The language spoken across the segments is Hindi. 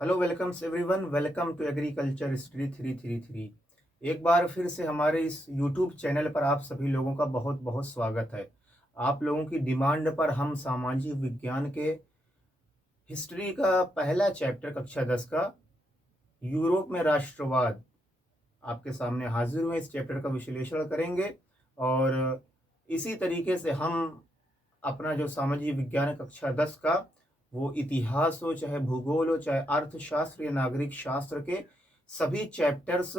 Hello welcomes everyone, welcome to agriculture history 333। एक बार फिर से हमारे इस यूट्यूब चैनल पर आप सभी लोगों का बहुत बहुत स्वागत है। आप लोगों की डिमांड पर हम सामाजिक विज्ञान के हिस्ट्री का पहला चैप्टर कक्षा 10 का यूरोप में राष्ट्रवाद आपके सामने हाजिर हुए। इस चैप्टर का विश्लेषण करेंगे और इसी तरीके से हम अपना जो सामाजिक विज्ञान कक्षा 10 का वो इतिहास हो, चाहे भूगोल हो, चाहे अर्थशास्त्र या नागरिक शास्त्र के सभी चैप्टर्स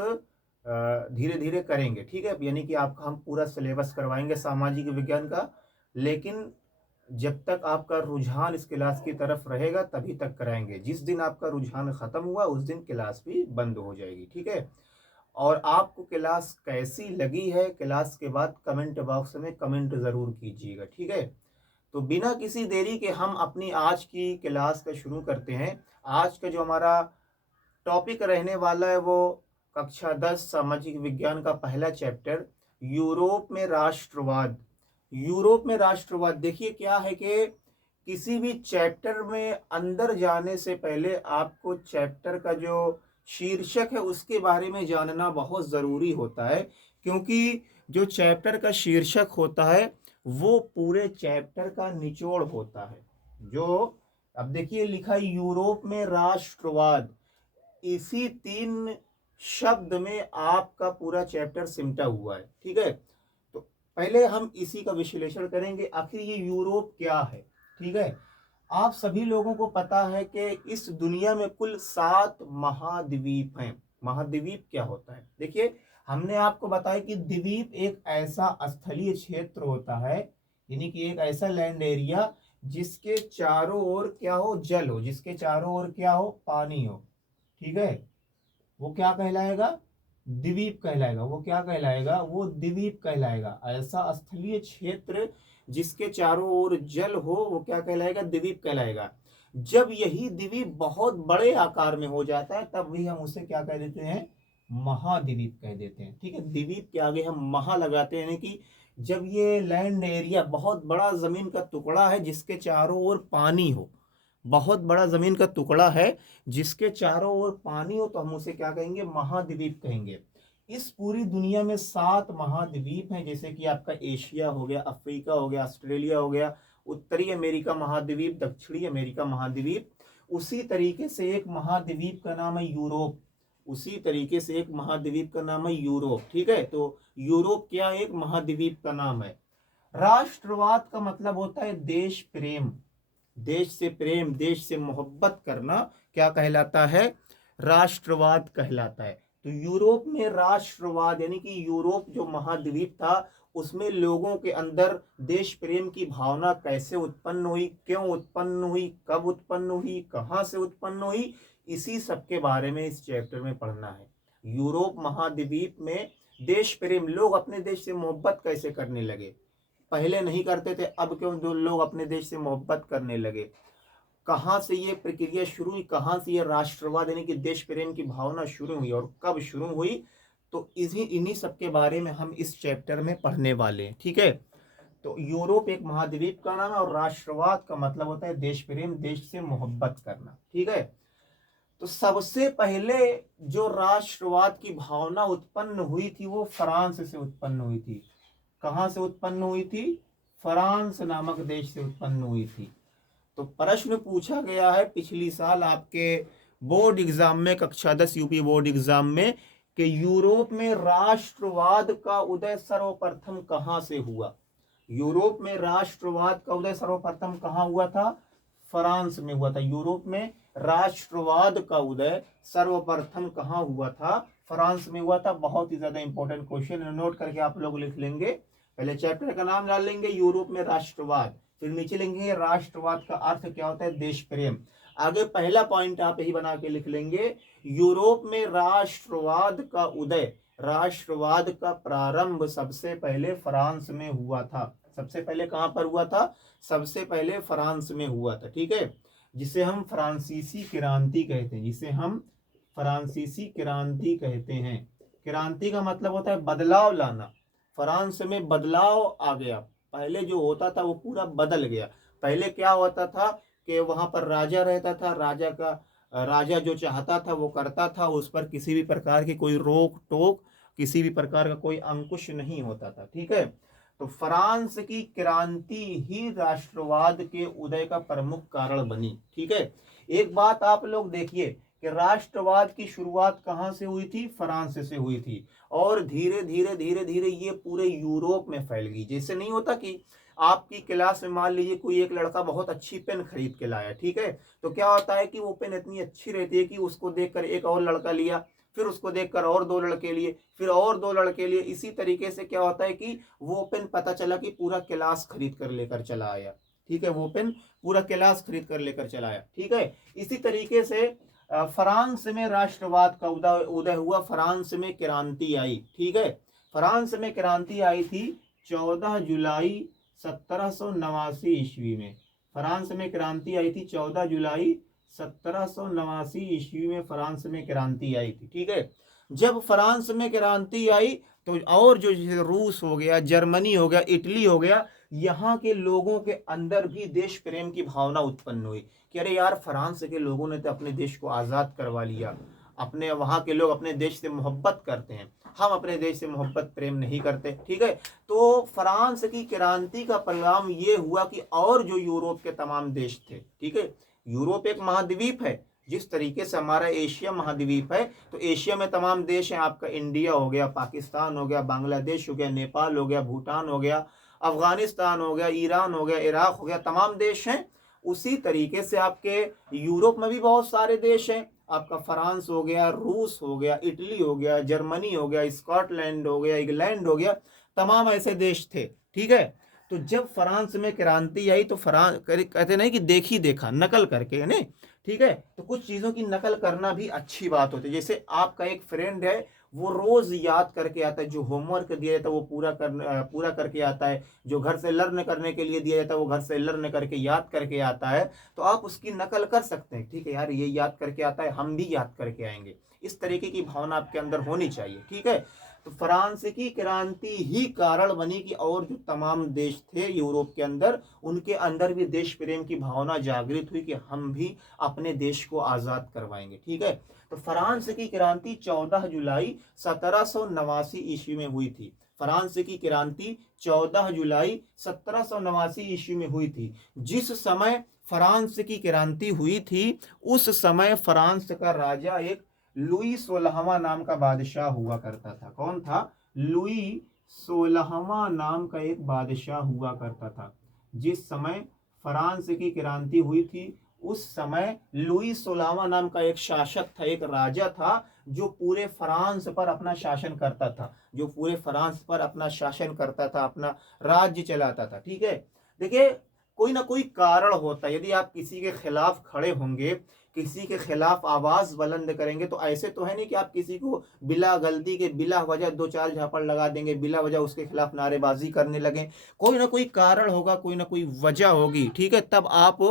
धीरे धीरे करेंगे। ठीक है, यानी कि आपका हम पूरा सिलेबस करवाएंगे सामाजिक विज्ञान का, लेकिन जब तक आपका रुझान इस क्लास की तरफ रहेगा तभी तक कराएंगे। जिस दिन आपका रुझान खत्म हुआ उस दिन क्लास भी बंद हो जाएगी। ठीक है, और आपको क्लास कैसी लगी है क्लास के बाद कमेंट बॉक्स में कमेंट ज़रूर कीजिएगा। ठीक है, तो बिना किसी देरी के हम अपनी आज की क्लास का शुरू करते हैं। आज का जो हमारा टॉपिक रहने वाला है वो कक्षा 10 सामाजिक विज्ञान का पहला चैप्टर यूरोप में राष्ट्रवाद। यूरोप में राष्ट्रवाद, देखिए क्या है कि किसी भी चैप्टर में अंदर जाने से पहले आपको चैप्टर का जो शीर्षक है उसके बारे में जानना बहुत ज़रूरी होता है, क्योंकि जो चैप्टर का शीर्षक होता है वो पूरे चैप्टर का निचोड़ होता है। जो अब देखिए लिखा है यूरोप में राष्ट्रवाद, इसी 3 शब्द में आपका पूरा चैप्टर सिमटा हुआ है। ठीक है, तो पहले हम इसी का विश्लेषण करेंगे, आखिर ये यूरोप क्या है। ठीक है, आप सभी लोगों को पता है कि इस दुनिया में कुल 7 महाद्वीप हैं। महाद्वीप क्या होता है, देखिए हमने आपको बताया कि द्वीप एक ऐसा स्थलीय क्षेत्र होता है, यानी कि एक ऐसा लैंड एरिया जिसके चारों ओर क्या हो, जल हो, जिसके चारों ओर क्या हो, पानी हो। ठीक है, वो क्या कहलाएगा, द्वीप कहलाएगा। वो क्या कहलाएगा, वो द्वीप कहलाएगा। ऐसा स्थलीय क्षेत्र जिसके चारों ओर जल हो वो क्या कहलाएगा, द्वीप कहलाएगा। जब यही द्वीप बहुत बड़े आकार में हो जाता है तब भी हम उसे क्या कह देते हैं, महाद्वीप कह देते हैं। ठीक है, द्वीप के आगे हम महा लगाते हैं, यानी कि जब ये लैंड एरिया बहुत बड़ा जमीन का टुकड़ा है जिसके चारों ओर पानी हो, बहुत बड़ा जमीन का टुकड़ा है जिसके चारों ओर पानी हो, तो हम उसे क्या कहेंगे, महाद्वीप कहेंगे। इस पूरी दुनिया में 7 महाद्वीप हैं, जैसे कि आपका एशिया हो गया, अफ्रीका हो गया, ऑस्ट्रेलिया हो गया, उत्तरी अमेरिका महाद्वीप, दक्षिणी अमेरिका महाद्वीप। उसी तरीके से एक महाद्वीप का नाम है यूरोप। उसी तरीके से एक महाद्वीप का नाम है यूरोप। ठीक है, तो यूरोप क्या एक महाद्वीप का नाम है। राष्ट्रवाद का मतलब होता है देश प्रेम, देश से प्रेम, देश से मोहब्बत करना क्या कहलाता है, राष्ट्रवाद कहलाता है। तो यूरोप में राष्ट्रवाद यानी कि यूरोप जो महाद्वीप था उसमें लोगों के अंदर देश प्रेम की भावना कैसे उत्पन्न हुई, क्यों उत्पन्न हुई, कब उत्पन्न हुई, कहां से उत्पन्न हुई, इसी सब के बारे में इस चैप्टर में पढ़ना है। यूरोप महाद्वीप में देश प्रेम, लोग अपने देश से मोहब्बत कैसे करने लगे, पहले नहीं करते थे, अब क्यों जो लोग अपने देश से मोहब्बत करने लगे, कहाँ से ये प्रक्रिया शुरू हुई, कहाँ से ये राष्ट्रवाद यानी कि देश प्रेम की भावना शुरू हुई और कब शुरू हुई, तो इन्हीं सब के बारे में हम इस चैप्टर में पढ़ने वाले हैं। ठीक है, तो यूरोप एक महाद्वीप का नाम है और राष्ट्रवाद का मतलब होता है देश प्रेम, देश से मोहब्बत करना। ठीक है, तो सबसे पहले जो राष्ट्रवाद की भावना उत्पन्न हुई थी वो फ्रांस से उत्पन्न हुई थी। कहां से उत्पन्न हुई थी, फ्रांस नामक देश से उत्पन्न हुई थी। तो प्रश्न पूछा गया है पिछली साल आपके बोर्ड एग्जाम में, कक्षा 10 यूपी बोर्ड एग्जाम में, कि यूरोप में राष्ट्रवाद का उदय सर्वप्रथम कहां से हुआ। यूरोप में राष्ट्रवाद का उदय सर्वप्रथम कहां हुआ था, फ्रांस में हुआ था। यूरोप में राष्ट्रवाद का उदय सर्वप्रथम कहां हुआ था, फ्रांस में हुआ था। बहुत ही ज्यादा इंपॉर्टेंट क्वेश्चन, नोट करके आप लोग लिख लेंगे। पहले चैप्टर का नाम डाल लेंगे यूरोप में राष्ट्रवाद, फिर नीचे लिखेंगे राष्ट्रवाद का अर्थ क्या होता है, देश प्रेम। आगे पहला पॉइंट आप यही बना के लिख लेंगे, यूरोप में राष्ट्रवाद का उदय, राष्ट्रवाद का प्रारंभ सबसे पहले फ्रांस में हुआ था। सबसे पहले कहां पर हुआ था, सबसे पहले फ्रांस में हुआ था। ठीक है, जिसे हम फ्रांसीसी क्रांति कहते हैं, जिसे हम फ्रांसीसी क्रांति कहते हैं। क्रांति का मतलब होता है बदलाव लाना। फ्रांस में बदलाव आ गया, पहले जो होता था वो पूरा बदल गया। पहले क्या होता था कि वहां पर राजा रहता था, राजा का राजा जो चाहता था वो करता था, उस पर किसी भी प्रकार की कोई रोक टोक, किसी भी प्रकार का कोई अंकुश नहीं होता था। ठीक है, तो फ्रांस की क्रांति ही राष्ट्रवाद के उदय का प्रमुख कारण बनी। ठीक है, एक बात आप लोग देखिए कि राष्ट्रवाद की शुरुआत कहाँ से हुई थी? फ्रांस से हुई थी, और धीरे धीरे धीरे धीरे ये पूरे यूरोप में फैल गई। जैसे नहीं होता कि आपकी क्लास में मान लीजिए कोई एक लड़का बहुत अच्छी पेन खरीद के लाया, ठीक है, तो क्या होता है कि वो पेन इतनी अच्छी रहती है कि उसको देखकर एक और लड़का लिया, फिर उसको देखकर और दो लड़के लिए, फिर और दो लड़के लिए। इसी तरीके से क्या होता है कि वो पेन पता चला कि पूरा क्लास खरीद कर लेकर चला आया। ठीक है, वो पेन पूरा क्लास खरीद कर लेकर चला आया। ठीक है, इसी तरीके से फ्रांस में राष्ट्रवाद का उदय हुआ, फ्रांस में क्रांति आई। ठीक है, फ्रांस में क्रांति आई थी 14 जुलाई 1789 ईस्वी में। फ्रांस में क्रांति आई थी 14 जुलाई 1789 ईस्वी में फ्रांस में क्रांति आई थी। ठीक है, जब फ्रांस में क्रांति आई तो और जो रूस हो गया, जर्मनी हो गया, इटली हो गया, यहाँ के लोगों के अंदर भी देश प्रेम की भावना उत्पन्न हुई कि अरे यार, फ्रांस के लोगों ने तो अपने देश को आज़ाद करवा लिया, अपने वहाँ के लोग अपने देश से मोहब्बत करते हैं, हम अपने देश से मोहब्बत प्रेम नहीं करते। ठीक है, तो फ्रांस की क्रांति का परिणाम ये हुआ कि और जो यूरोप के तमाम देश थे, ठीक है, यूरोप एक महाद्वीप है, जिस तरीके से हमारा एशिया महाद्वीप है, तो एशिया में तमाम देश हैं। आपका इंडिया हो गया, पाकिस्तान हो गया, बांग्लादेश हो गया, नेपाल हो गया, भूटान हो गया, अफगानिस्तान हो गया, ईरान हो गया, इराक हो गया, तमाम देश हैं। उसी तरीके से आपके यूरोप में भी बहुत सारे देश हैं। आपका फ्रांस हो गया, रूस हो गया, इटली हो गया, जर्मनी हो गया, स्कॉटलैंड हो गया, इंग्लैंड हो गया, तमाम ऐसे देश थे। ठीक है, तो जब फ्रांस में क्रांति आई तो फ्रांस कहते नहीं कि देखी देखा, नकल करके, नहीं, ठीक है, तो कुछ चीज़ों की नकल करना भी अच्छी बात होती है। जैसे आपका एक फ्रेंड है, वो रोज याद करके आता है, जो होमवर्क दिया जाता है वो पूरा करके आता है, जो घर से लर्न करने के लिए दिया जाता है वो घर से लर्न करके याद करके आता है, तो आप उसकी नकल कर सकते हैं। ठीक है यार, ये याद करके आता है, हम भी याद करके आएंगे, इस तरीके की भावना आपके अंदर होनी चाहिए। ठीक है, तो फ्रांस की क्रांति ही कारण बनी कि और जो तमाम देश थे यूरोप के अंदर, उनके अंदर भी देश प्रेम की भावना जागृत हुई कि हम भी अपने देश को आज़ाद करवाएंगे। ठीक है, तो फ्रांस की क्रांति 14 जुलाई 1789 ईस्वी में हुई थी। फ्रांस की क्रांति 14 जुलाई 1789 ईस्वी में हुई थी। जिस समय फ्रांस की क्रांति हुई थी, उस समय फ्रांस का राजा एक लुई 16वां नाम का बादशाह हुआ करता था। कौन था? लुई 16वां नाम का एक बादशाह हुआ करता था। जिस समय फ्रांस की क्रांति हुई थी, उस समय लुई 16वां नाम का एक शासक था, एक राजा था, जो पूरे फ्रांस पर अपना शासन करता था, जो पूरे फ्रांस पर अपना शासन करता था, अपना राज्य चलाता था। ठीक है, देखिए, कोई ना कोई कारण होता है। यदि आप किसी के खिलाफ खड़े होंगे, किसी के खिलाफ आवाज बुलंद करेंगे, तो ऐसे तो है नहीं कि आप किसी को बिला गलती के, बिला वजह दो चार झापड़ लगा देंगे, बिला वजह उसके खिलाफ नारेबाजी करने लगे। कोई ना कोई कारण होगा, कोई ना कोई वजह होगी, ठीक है, तब आप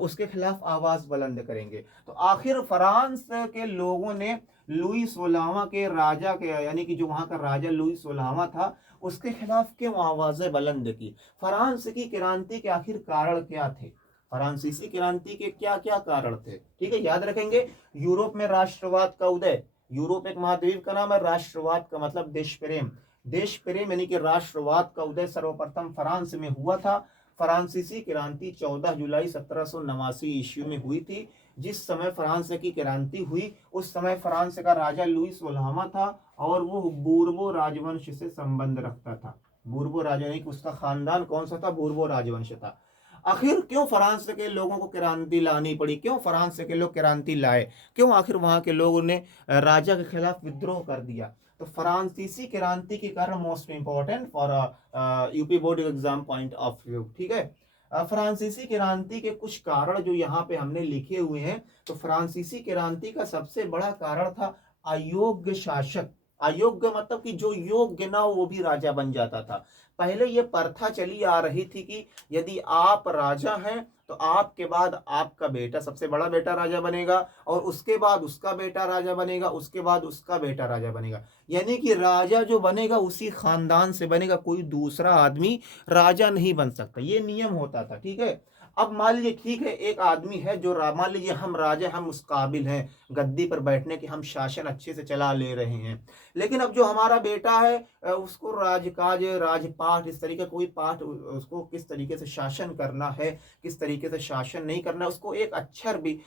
उसके खिलाफ आवाज बुलंद करेंगे। तो आखिर फ्रांस के लोगों ने लुई 16वां के राजा के, यानी कि जो वहां का राजा लुई 16वां था, उसके खिलाफ क्यों आवाजें बुलंद की? फ्रांस की क्रांति के आखिर कारण क्या थे? फ्रांसीसी क्रांति के क्या क्या कारण थे? ठीक है, याद रखेंगे, यूरोप में राष्ट्रवाद का उदय। यूरोप एक महाद्वीप का नाम है, राष्ट्रवाद का मतलब देश प्रेम। देश प्रेम यानी कि राष्ट्रवाद का उदय सर्वप्रथम फ्रांस में हुआ था। फ्रांसीसी क्रांति 14 जुलाई 1789 ईस्वी में हुई थी। जिस समय फ्रांस की क्रांति हुई, उस समय फ्रांस का राजा लुई 16वां था, और वो बूर्बो राजवंश से संबंध रखता था। बूर्बो राजा, यानी कि उसका खानदान कौन सा था? बूर्बो राजवंश था। आखिर क्यों फ्रांस के लोगों को क्रांति लानी पड़ी? क्यों फ्रांस के लोग क्रांति लाए? क्यों आखिर वहां के लोगों ने राजा के खिलाफ विद्रोह कर दिया? तो फ्रांसीसी क्रांति के कारण, most important for UP board exam point of view, ठीक है, फ्रांसीसी क्रांति के कुछ कारण जो यहाँ पे हमने लिखे हुए हैं। तो फ्रांसीसी क्रांति का सबसे बड़ा कारण था अयोग्य शासक। अयोग्य मतलब कि जो योग्य ना हो वो भी राजा बन जाता था। पहले ये प्रथा चली आ रही थी कि यदि आप राजा हैं तो आपके बाद आपका बेटा, सबसे बड़ा बेटा राजा बनेगा, और उसके बाद उसका बेटा राजा बनेगा, उसके बाद उसका बेटा राजा बनेगा। यानी कि राजा जो बनेगा उसी खानदान से बनेगा, कोई दूसरा आदमी राजा नहीं बन सकता। ये नियम होता था। ठीक है, अब मान लीजिए ठीक है, एक आदमी है जो मान लीजिए हम राजा, हम उस काबिल हैं गद्दी पर बैठने के, हम शासन अच्छे से चला ले रहे हैं, लेकिन अब जो हमारा बेटा है उसको राजकाज, राजपाठ, इस तरीके कोई पाठ, उसको किस तरीके से शासन करना है, किस तरीके से शासन नहीं करना, उसको एक अक्षर भी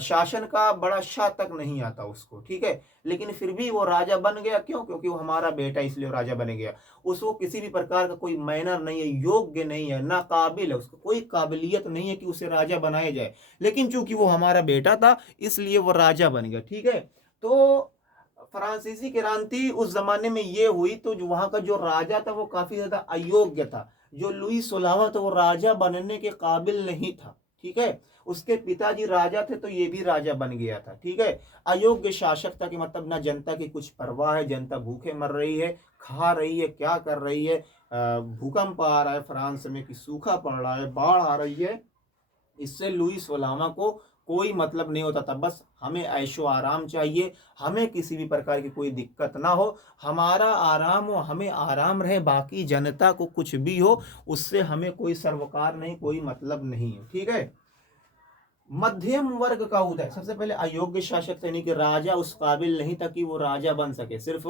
शासन का बड़ा शाह तक नहीं आता उसको, ठीक है, लेकिन फिर भी वो राजा बन गया। क्यों? क्योंकि वो हमारा बेटा, इसलिए वो राजा बन गया। उसको किसी भी प्रकार का कोई मैनर नहीं है, योग्य नहीं है, ना काबिल है, उसको कोई काबिलियत नहीं है कि उसे राजा बनाया जाए, लेकिन चूंकि वो हमारा बेटा था इसलिए वो राजा बन गया। ठीक है, तो फ्रांसीसी क्रांति उस जमाने में ये हुई, तो जो वहां का जो राजा था वो काफी ज्यादा अयोग्य था। जो लुई 16वां था वो राजा बनने के काबिल नहीं था। ठीक है, उसके पिताजी राजा थे तो ये भी राजा बन गया था। ठीक है, अयोग्य शासक था कि मतलब ना जनता की कुछ परवाह है, जनता भूखे मर रही है, खा रही है, क्या कर रही है, भूकंप आ रहा है फ्रांस में कि सूखा पड़ रहा है, बाढ़ आ रही है, इससे लुई 16वां को कोई मतलब नहीं होता था। बस हमें ऐशो आराम चाहिए, हमें किसी भी प्रकार की कोई दिक्कत ना हो, हमारा आराम हो, हमें आराम रहे, बाकी जनता को कुछ भी हो उससे हमें कोई सरोकार नहीं, कोई मतलब नहीं है। ठीक है, मध्यम वर्ग का उदय, सबसे पहले अयोग्य शासक यानी कि राजा उस काबिल नहीं था कि वो राजा बन सके, सिर्फ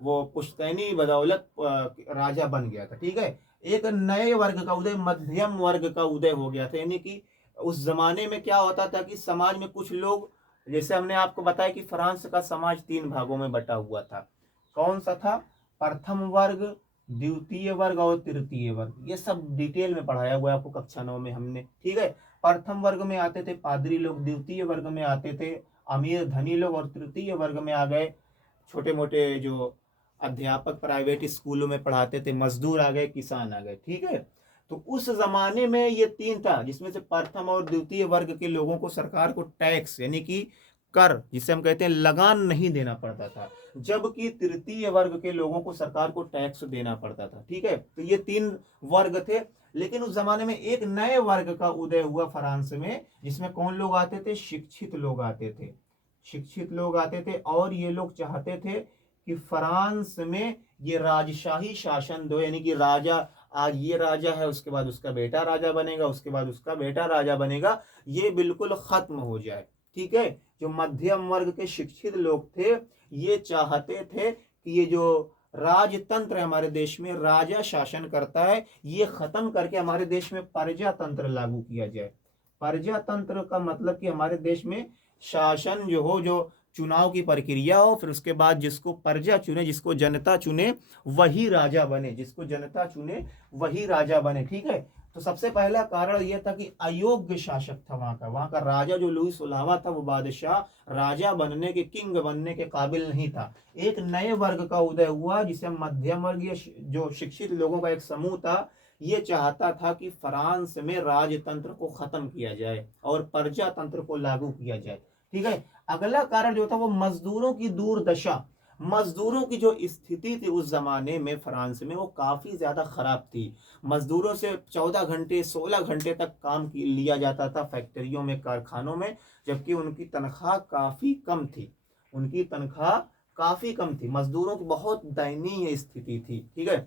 वो पुश्तैनी बदौलत राजा बन गया था। ठीक है, एक नए वर्ग का उदय, मध्यम वर्ग का उदय हो गया था। यानी कि उस जमाने में क्या होता था कि समाज में कुछ लोग, जैसे हमने आपको बताया कि फ्रांस का समाज 3 भागों में बटा हुआ था। कौन सा था? प्रथम वर्ग, द्वितीय वर्ग और तृतीय वर्ग। ये सब डिटेल में पढ़ाया हुआ है आपको कक्षा 9 में हमने। ठीक है, प्रथम वर्ग में आते थे पादरी लोग, द्वितीय वर्ग में आते थे अमीर धनी लोग, और तृतीय वर्ग में आ गए छोटे मोटे जो अध्यापक प्राइवेट स्कूलों में पढ़ाते थे, मजदूर आ गए, किसान आ गए। ठीक है, तो उस जमाने में ये 3 था, जिसमें से प्रथम और द्वितीय वर्ग के लोगों को सरकार को टैक्स यानी कि कर, जिसे हम कहते हैं लगान, नहीं देना पड़ता था, जबकि तृतीय वर्ग के लोगों को सरकार को टैक्स देना पड़ता था। ठीक है, तो ये 3 वर्ग थे। लेकिन उस जमाने में एक नए वर्ग का उदय हुआ फ्रांस में, जिसमें कौन लोग आते थे? शिक्षित लोग आते थे, शिक्षित लोग आते थे, और ये लोग चाहते थे कि फ्रांस में ये राजशाही शासन दो, यानी कि राजा, आज ये राजा है, उसके बाद उसका बेटा राजा बनेगा, उसके बाद उसका बेटा राजा बनेगा, ये बिल्कुल खत्म हो जाए। ठीक है, जो मध्यम वर्ग के शिक्षित लोग थे ये चाहते थे कि ये जो राजतंत्र है हमारे देश में, राजा शासन करता है, ये खत्म करके हमारे देश में प्रजातंत्र लागू किया जाए। प्रजातंत्र का मतलब कि हमारे देश में शासन जो हो, जो चुनाव की प्रक्रिया हो, फिर उसके बाद जिसको प्रजा चुने, जिसको जनता चुने वही राजा बने, जिसको जनता चुने वही राजा बने। ठीक है, तो सबसे पहला कारण यह था कि अयोग्य शासक था वहां का राजा जो लुई 16वां था, वो बादशाह राजा बनने के, किंग बनने के काबिल नहीं था। एक नए वर्ग का उदय हुआ जिसे मध्यम वर्गीय जो शिक्षित लोगों का एक समूह था, ये चाहता था कि फ्रांस में राजतंत्र को खत्म किया जाए और प्रजातंत्र को लागू किया जाए। ठीक है, अगला कारण जो था वो मजदूरों की दुर्दशा, मजदूरों की जो स्थिति थी उस जमाने में फ्रांस में, वो काफी ज्यादा खराब थी। मजदूरों से 14 घंटे 16 घंटे तक काम लिया जाता था फैक्ट्रियों में, कारखानों में, जबकि उनकी तनख्वाह काफी कम थी, उनकी तनख्वाह काफी कम थी। मजदूरों की बहुत दयनीय स्थिति थी। ठीक है,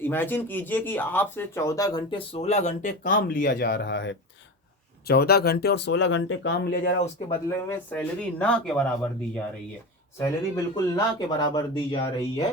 इमेजिन कीजिए कि आपसे 14 घंटे 16 घंटे काम लिया जा रहा है, 14 घंटे और 16 घंटे काम लिया जा रहा है, उसके बदले में सैलरी ना के बराबर दी जा रही है, सैलरी बिल्कुल ना के बराबर दी जा रही है।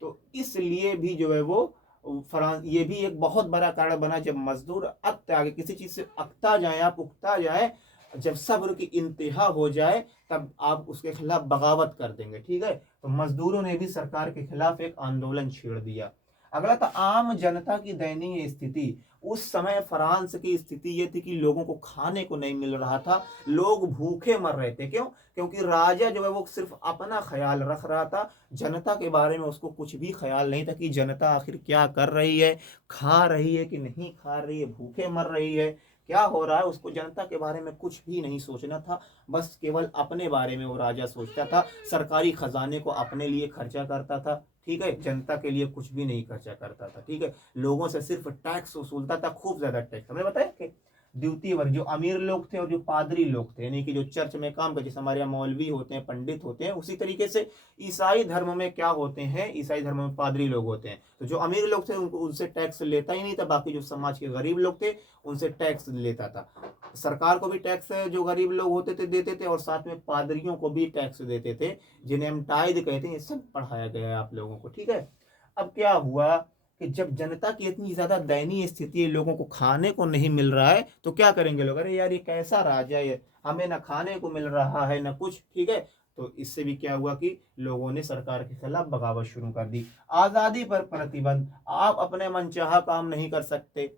तो इसलिए भी जो है वो फ्रांस, ये भी एक बहुत बड़ा कारण बना। जब मजदूर आगे किसी चीज से अकता जाए, आप उकता जाए, जब सब्र की इंतहा हो जाए, तब आप उसके खिलाफ बगावत कर देंगे। ठीक है, तो मजदूरों ने भी सरकार के खिलाफ एक आंदोलन छेड़ दिया। अगला था आम जनता की दयनीय स्थिति। उस समय फ्रांस की स्थिति ये थी कि लोगों को खाने को नहीं मिल रहा था, लोग भूखे मर रहे थे। क्यों? क्योंकि राजा जो है वो सिर्फ अपना ख्याल रख रहा था, जनता के बारे में उसको कुछ भी ख्याल नहीं था कि जनता आखिर क्या कर रही है, खा रही है कि नहीं खा रही है, भूखे मर रही है, क्या हो रहा है, उसको जनता के बारे में कुछ भी नहीं सोचना था। बस केवल अपने बारे में वो राजा सोचता था, सरकारी खजाने को अपने लिए खर्चा करता था। ठीक है, जनता के लिए कुछ भी नहीं खर्चा करता था। ठीक है, लोगों से सिर्फ टैक्स वसूलता था, खूब ज्यादा टैक्स। हमने बताया कि द्वितीय वर्ग जो अमीर लोग थे और जो पादरी लोग थे, यानी कि जो चर्च में काम करते, जैसे हमारे यहाँ मौलवी होते हैं, पंडित होते हैं, उसी तरीके से ईसाई धर्म में क्या होते हैं, ईसाई धर्म में पादरी लोग होते हैं। तो जो अमीर लोग थे उनको उनसे टैक्स लेता ही नहीं था, बाकी जो समाज के गरीब लोग थे उनसे टैक्स लेता था। सरकार को भी टैक्स जो गरीब लोग होते थे देते थे, और साथ में पादरियों को भी टैक्स देते थे, जिन्हें हम टाइद कहते हैं। ये सब पढ़ाया गया है आप लोगों को, ठीक है। अब क्या हुआ कि जब जनता की इतनी ज्यादा दयनीय स्थिति है, लोगों को खाने को नहीं मिल रहा है, तो क्या करेंगे लोग, अरे यार ये कैसा राजा है, हमें ना खाने को मिल रहा है ना कुछ, ठीक है। तो इससे भी क्या हुआ कि लोगों ने सरकार के खिलाफ बगावत शुरू कर दी। आजादी पर प्रतिबंध, आप अपने मनचाहा काम नहीं कर सकते,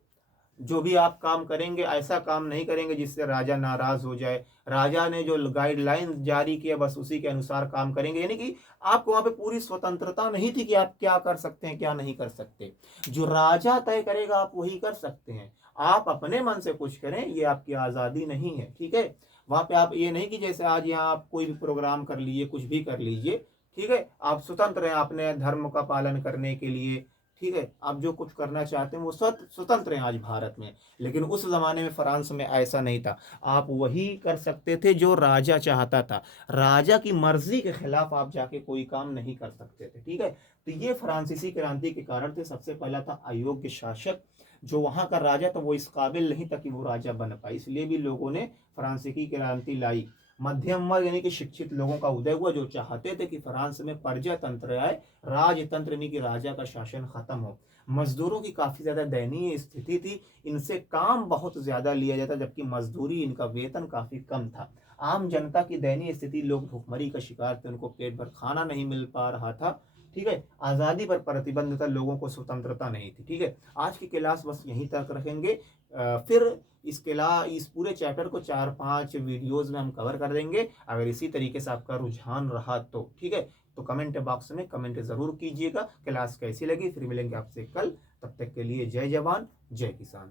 जो भी आप काम करेंगे ऐसा काम नहीं करेंगे जिससे राजा नाराज हो जाए। राजा ने जो गाइडलाइन जारी किया बस उसी के अनुसार काम करेंगे, यानी कि आपको वहां पे पूरी स्वतंत्रता नहीं थी कि आप क्या कर सकते हैं क्या नहीं कर सकते। जो राजा तय करेगा आप वही कर सकते हैं, आप अपने मन से कुछ करें ये आपकी आजादी नहीं है, ठीक है। वहां पे आप ये नहीं कि जैसे आज यहाँ आप कोई भी प्रोग्राम कर लीजिए, कुछ भी कर लीजिए, ठीक है, आप स्वतंत्र हैं अपने धर्म का पालन करने के लिए, ठीक है, आप जो कुछ करना चाहते हैं वो स्वतंत्र हैं आज भारत में। लेकिन उस जमाने में फ्रांस में ऐसा नहीं था, आप वही कर सकते थे जो राजा चाहता था, राजा की मर्जी के खिलाफ आप जाके कोई काम नहीं कर सकते थे, ठीक है। तो ये फ्रांसीसी क्रांति के कारण थे। सबसे पहला था अयोग्य शासक, जो वहां का राजा था वो इस काबिल नहीं था कि वो राजा बन पाए, इसलिए भी लोगों ने फ्रांसीसी क्रांति लाई। मध्यम वर्ग यानी कि शिक्षित लोगों का उदय हुआ, जो चाहते थे कि फ्रांस में प्रजा तंत्र आए, राजतंत्र यानी कि राजा का शासन खत्म हो। मजदूरों की काफी ज्यादा दयनीय स्थिति थी, इनसे काम बहुत ज्यादा लिया जाता, जबकि मजदूरी इनका वेतन काफी कम था। आम जनता की दयनीय स्थिति, लोग भुखमरी का शिकार थे, उनको पेट भर खाना नहीं मिल पा रहा था, ठीक है। आजादी पर प्रतिबंध था, लोगों को स्वतंत्रता नहीं थी, ठीक है। आज की क्लास बस यहीं तक रखेंगे, फिर इस पूरे चैप्टर को 4-5 वीडियोस में हम कवर कर देंगे, अगर इसी तरीके से आपका रुझान रहा तो, ठीक है। तो कमेंट बॉक्स में कमेंट जरूर कीजिएगा क्लास कैसी लगी। फिर मिलेंगे आपसे कल, तब तक के लिए जय जवान जय किसान।